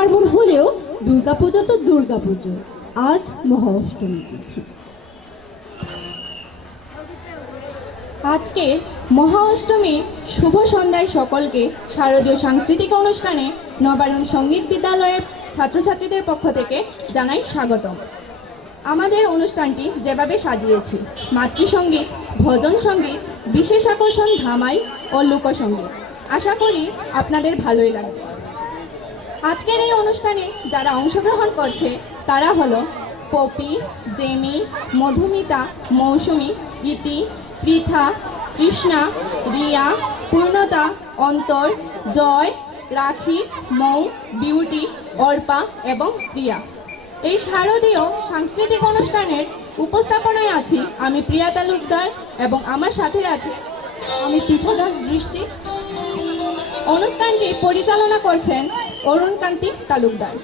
পার্বণ হলেও দুর্গাপুজো তো দুর্গাপুজো। আজ মহা অষ্টমী তিথি। আজকে মহা অষ্টমী শুভ সন্ধ্যায় সকলকে শারদীয় সাংস্কৃতিক অনুষ্ঠানে নবারুণ সঙ্গীত বিদ্যালয়ের ছাত্রছাত্রীদের পক্ষ থেকে জানাই স্বাগতম। আমাদের অনুষ্ঠানটি যেভাবে সাজিয়েছি, মাতৃসঙ্গীত, ভজন সঙ্গীত, বিশেষ আকর্ষণ ধামাই ও লোকসঙ্গীত, আশা করি আপনাদের ভালোই লাগবে। আজকের এই অনুষ্ঠানে যারা অংশগ্রহণ করছে তারা হলো পপি, জেমি, মধুমিতা, মৌসুমী, ইতি, পৃথা, কৃষ্ণা, রিয়া, পূর্ণতা, অন্তর, জয়, রাখি, মৌ, বিউটি, অর্পা এবং প্রিয়া। এই শারদীয় সাংস্কৃতিক অনুষ্ঠানের উপস্থাপনায় আছি আমি প্রিয়া তালুকদার এবং আমার সাথে আছে আমি পৃথা দাস দৃষ্টি। অনুষ্ঠানটি পরিচালনা করছেন অরুণ কান্তি তালুকদার।